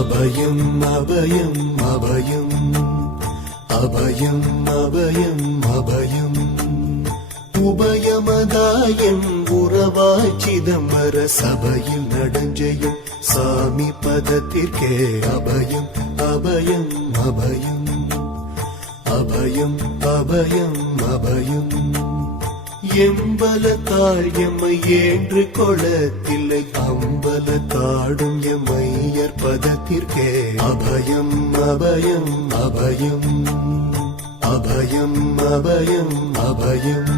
அபயம் அபயம் அபயம் அபயம் அபயம் அபயம் உபயமதாயம் உறவாய் சிதம்பர சபையில் நடஞ்செய்யும் சாமி பதத்திற்கே அபயம் அபயம் அபயம் அபயம் அபயம் அபயம் எம்பலத்தாள் எம்மை ஏன்று கொளத்தில்லை அம்பலத்தாடும் எம்மையர் பதத்திற்கே அபயம் அபயம் அபயம் அபயம் அபயம் அபயம்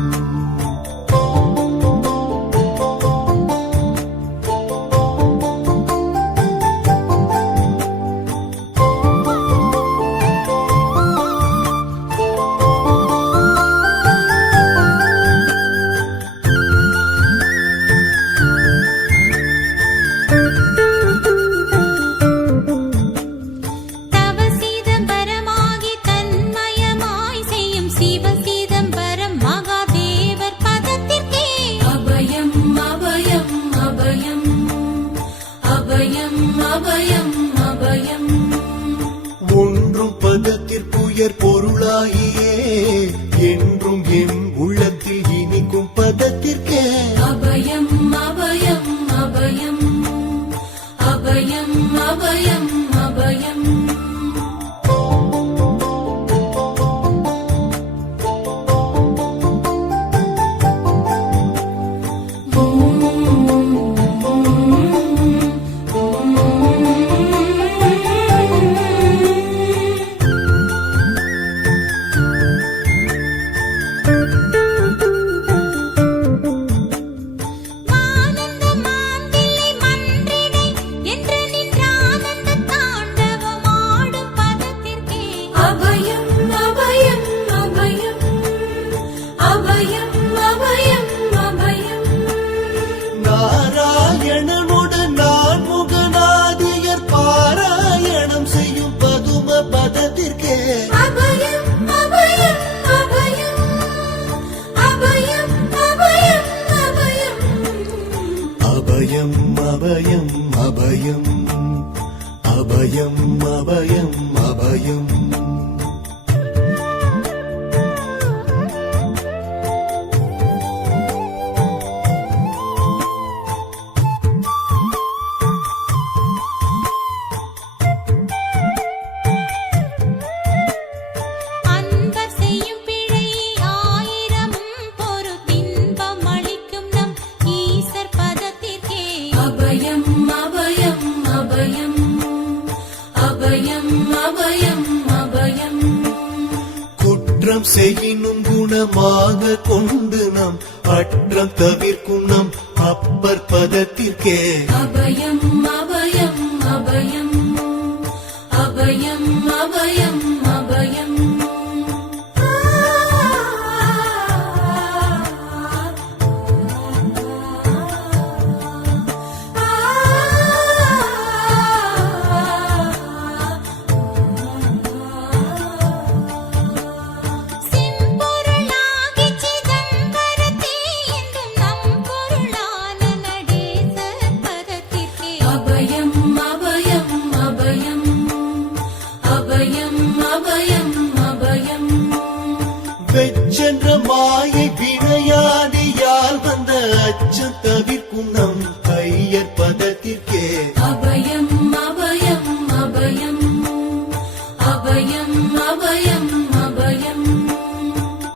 ஒன்றும் பதத்திற்குயர் பொருளாகியே என்றும் என் உள்ளத்தில் இனிக்கும் பதத்திற்கே அபயம் அபயம் அபயம் அபயம் அபயம் அபயம் நாராயணனுடன் நான் முகநாதியர் பாராயணம் செய்யும் பதும பதத்திற்கே அபயம் அபயம் அபயம் அபயம் அபயம் அபயம் அபயம் அபயம் அபயம் அபயம் அபயம் அபயம் குற்றம் செய்யினும் குணமாக கொண்டு நாம் அற்றம் தவிர்க்கும் நம் அப்பர் பதத்திற்கே அபயம் அபயம் அபயம் அபயம் அபயம் அபயம் வெச்சென்ற மாயை வினையாடியால் வந்த அச்சம் தவிர்க்கும் நம் ஐயர் பதத்திற்கே அபயம் அபயம் அபயம் அபயம் அபயம்